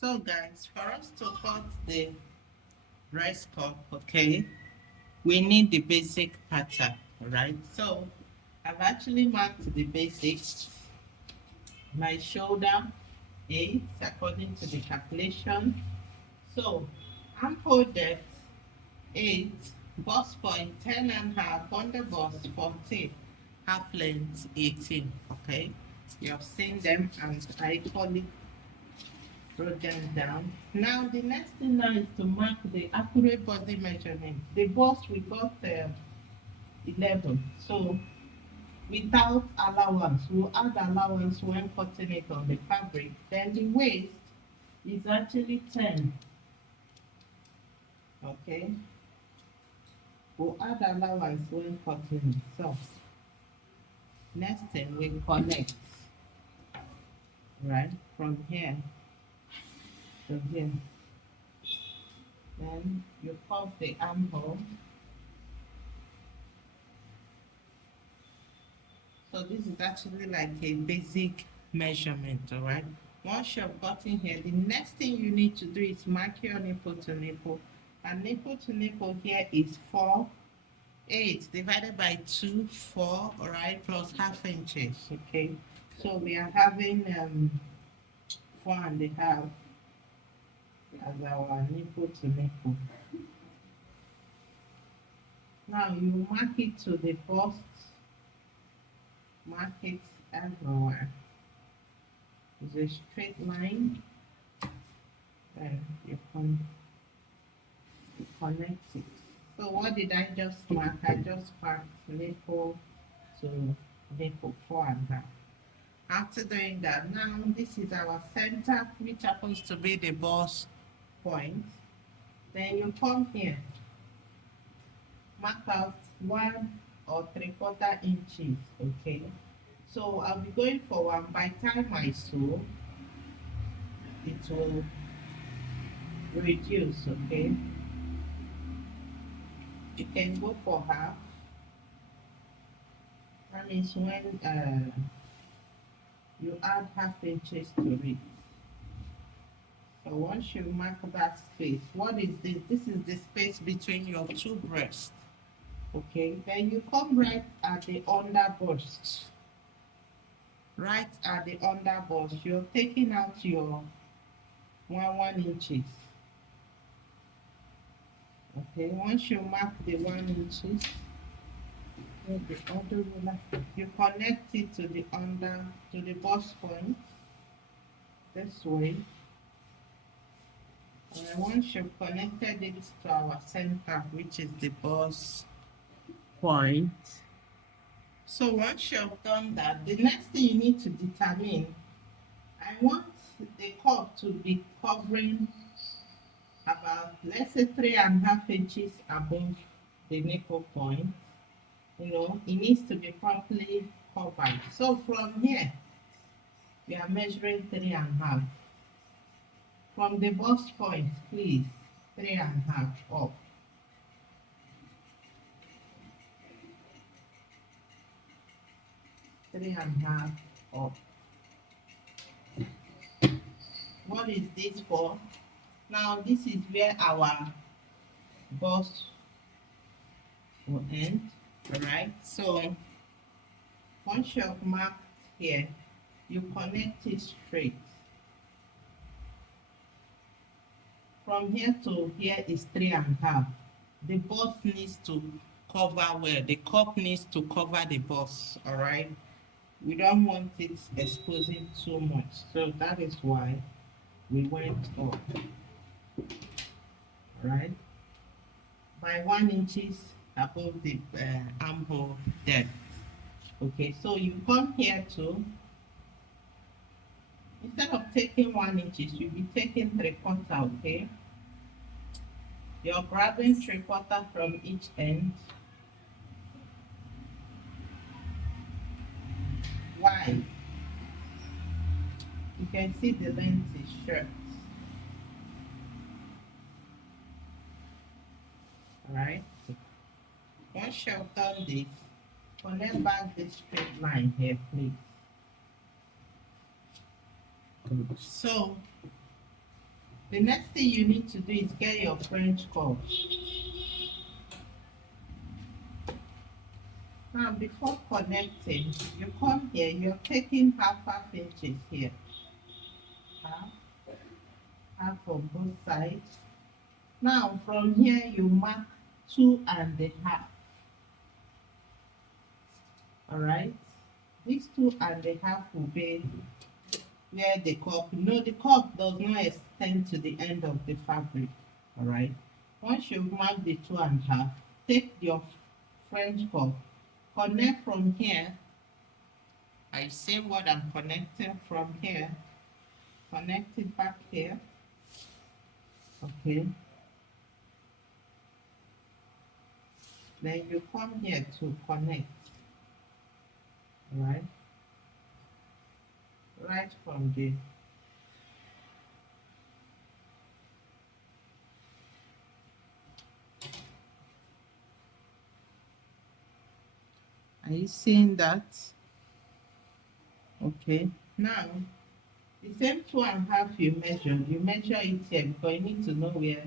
So guys, for us to cut the breast cup, okay, we need the basic pattern, right? So I've actually marked the basics. My shoulder 8 according to the calculation. So armhole depth 8, bust point 10 and a half, under bust 14, half length 18. Okay, you have seen them and I equally wrote them down. Now the next thing now is to mark the accurate body measurement. The bust we got 11. So without allowance, we'll add allowance when cutting it on the fabric. Then the waist is actually 10. Okay. We'll add allowance when cutting it. So next thing we connect, right, from here to here. Then you pop the armhole. So this is actually like a basic measurement, all right? Once you've gotten here, the next thing you need to do is mark your nipple to nipple. And nipple to nipple here is 4, 8 divided by 2, 4, all right, plus half inches, okay? So we are having 4.5 as our nipple to nipple. Now you mark it to the bust, mark it everywhere. It's a straight line, and you connect it. So what did I just mark? I just marked nipple to nipple 4.5. After doing that, now this is our center, which happens to be the bust point. Then you come here, mark out 1 or 3/4 inches, okay? So I'll be going for 1. By time I sew, it will reduce, okay? You can go for half. That means when you add half inches to it. So once you mark that space, what is this? This is the space between your two breasts. Okay, then you come right at the under bust. Right at the under bust, you're taking out your 1 inches. Okay, once you mark the 1 inches, the other ruler, you connect it to the bust point this way. And once you've connected it to our center, which is the bust point. So once you've done that, the next thing you need to determine, I want the cup to be covering about, let's say, 3.5 inches above the nipple point. You know, it needs to be properly covered. So from here, we are measuring 3.5. From the bust point, please, 3.5 up. Three and a half up. What is this for? Now this is where our bust will end. Alright, so once you have marked here, you connect it straight. From here to here is 3.5. The bust needs to cover well. The cup needs to cover the bust. Alright. We don't want it exposing too much, so that is why we went up, right, by 1 inches above the armhole depth. Okay, so you come here to, instead of taking 1 inches, you'll be taking 3/4. Okay, you're grabbing 3/4 from each end. Why? You can see the length is short. Alright. Once you've done this, connect back this straight line here, please. So The next thing you need to do is get your French curve. Now, before connecting, you come here, you're taking half inches here. Half, half on both sides. Now, from here, you mark 2.5. All right? These 2.5 will be where the cup, no, the cup does not extend to the end of the fabric. All right? Once you've marked the 2.5, take your French cup, connect from here. I say what I'm connecting from here, connect it back here. Okay. Then you come here to connect. Right? Right from there. Are you seeing that? Okay. Now, the same 2.5 you measure it here because you need to know where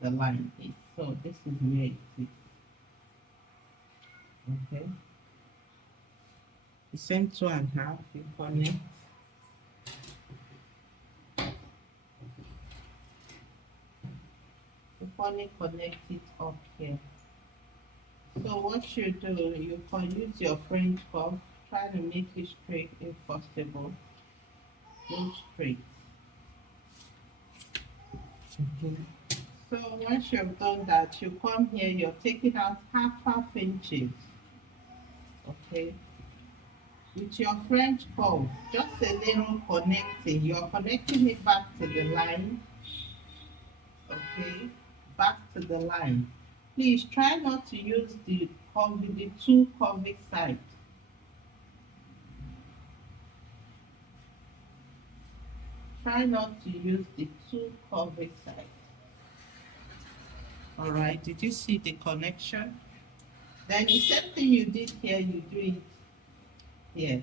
the line is. So this is where it is. Okay. The same 2.5 you connect. You finally connect it up here. So what you do, you can use your French curve, try to make it straight if possible. Go straight. Okay. So once you've done that, you come here, you're taking out half inches. Okay. With your French curve, just a little connecting. You're connecting it back to the line. Okay. Back to the line. Please try not to use the two curved sides. Try not to use the two curved sides. Alright, did you see the connection? Then the same thing you did here, you do it here.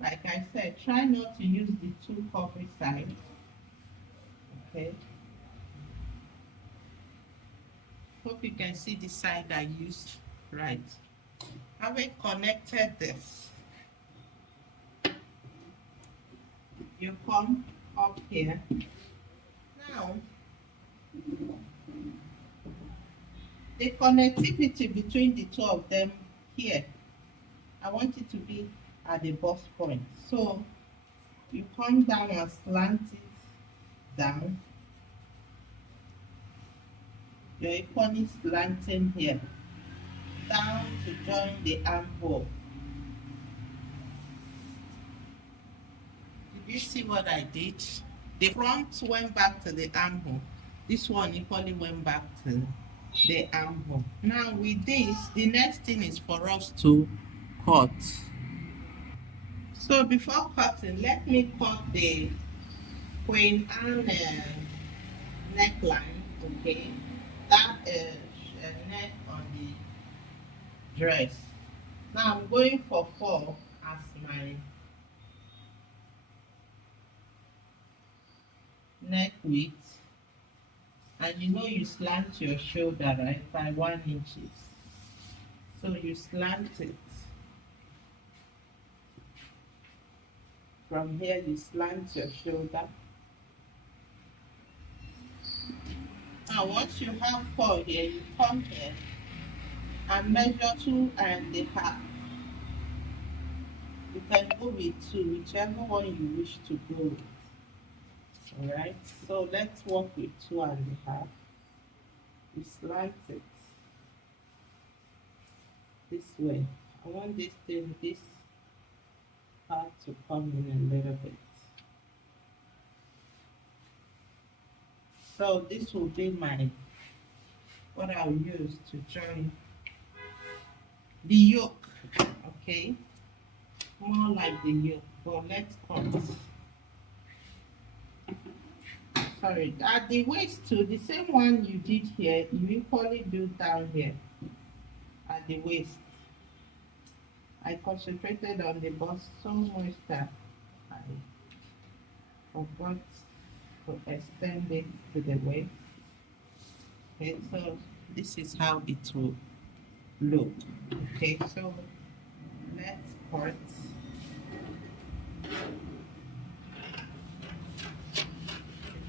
Like I said, try not to use the two curved sides. Okay. Hope you can see the side I used. Right. Having connected this, you come up here. Now, the connectivity between the two of them here, I want it to be at the bust point. So you come down and slant it down. You're equally slanting here down to join the armhole. Did you see what I did? The front went back to the armhole. This one equally went back to the armhole. Now with this, the next thing is for us to cut. So before cutting, let me cut the Queen Anne neckline, okay? That is neck on the dress. Now I'm going for 4 as my neck width. And you know you slant your shoulder, right, by 1 inches. So you slant it. From here you slant your shoulder. Now once you have 4 here, you come here and measure 2.5. You can go with 2, whichever one you wish to go with. Alright, so let's work with 2.5. You slant it this way. I want this part to come in a little bit. So this will be what I'll use to join the yoke. Okay, more like the yoke. But let's cut. Sorry, at the waist too, the same one you did here, you equally do down here at the waist. I concentrated on the bust so much that I forgot to extend it to the waist. Okay, so this is how it will look. Okay, so let's cut.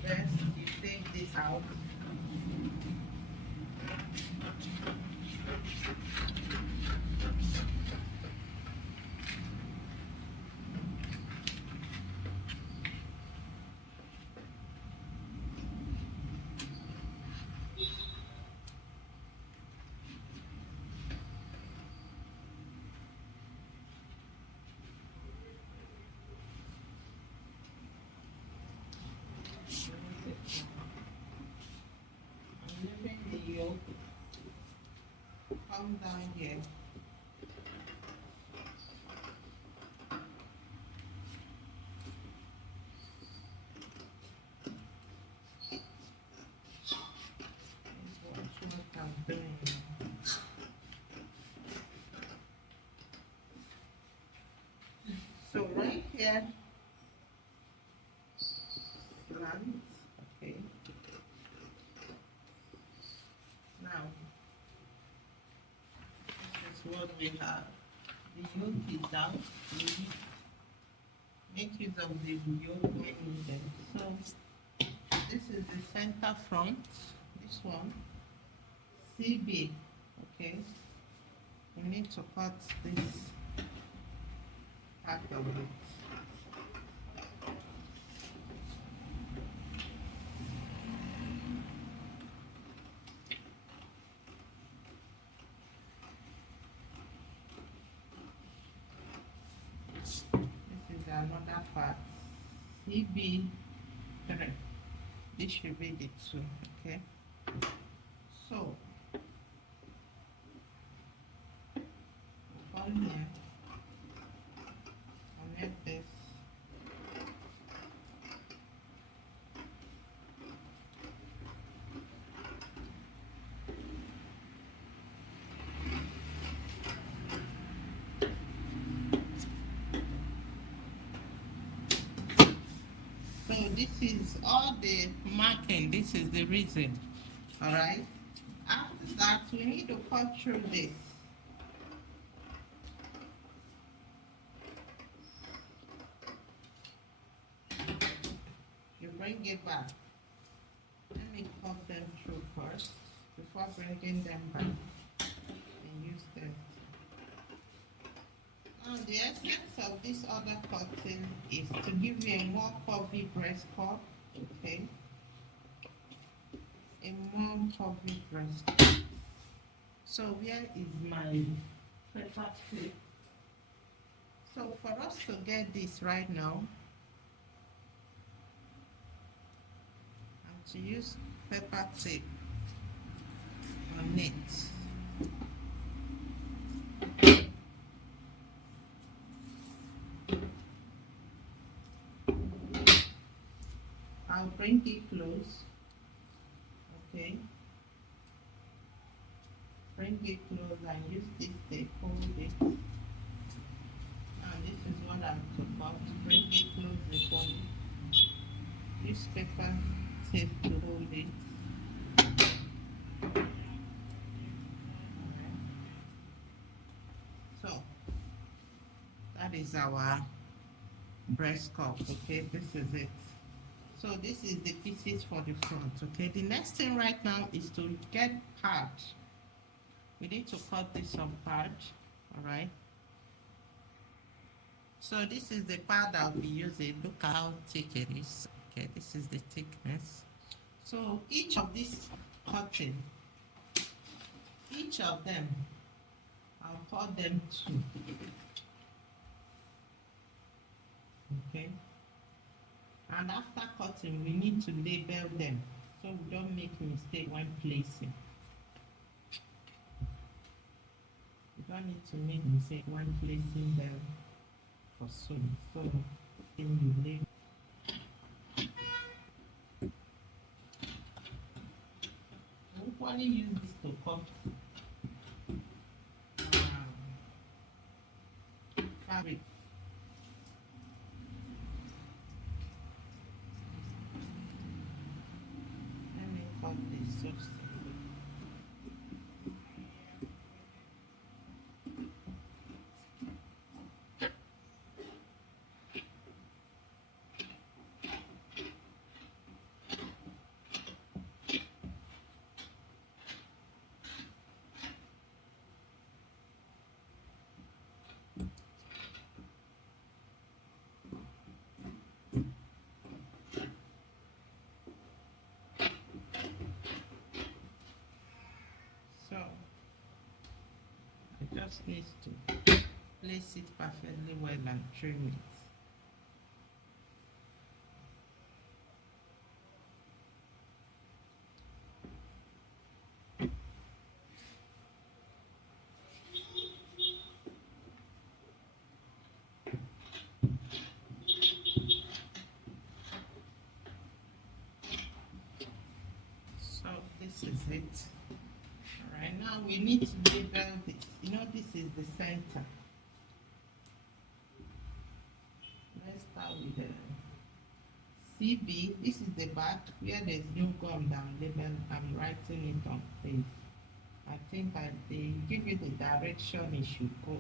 First, you take this out. I'm leaving the yoke. Come down here. Watch what I'm doing. So right here, slant. Okay. Now, this is what we have. The yoke is out. We make use of the yoke when needed. So this is the center front. This one, CB. Okay. We need to cut this part of it. This is another part. CB 3. This should be the 2. Okay. So on here, connect this. So this is all the marking. This is the reason. All right. After that, we need to cut through this. You bring it back. Let me cut them through first before bringing them back and use them. Now the essence of this other cutting is to give you a more curvy breast cut. Okay. A more curvy breast cut. So where is my paper clip? So for us to get this right now, I'm to use paper tape on it. I'll bring it close. Okay. Bring it close and use this tape, hold it. And this is what I'm to cut. Bring it close the body. Use paper tape to hold it. Alright. So that is our breast cup. Okay, this is it. So this is the pieces for the front. Okay, the next thing right now is to get part. We need to cut this on part. All right. So this is the part I'll be using. Look how thick it is. Okay, this is the thickness. So each of these cutting, each of them, I'll cut them 2. Okay. And after cutting, we need to label them so we don't make mistake when placing. You don't need to make mistake when placing them for sewing. So then you label. We only use this to cut fabric. such simple. So I just need to place it perfectly well and trim it. So this is it. Alright, now we need to label this. You know, this is the center. Let's start with the CB. This is the back where there's no gum down label. I'm writing it on face. I think they give you the direction it should go.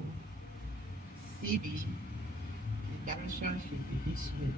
CB, the direction should be this way.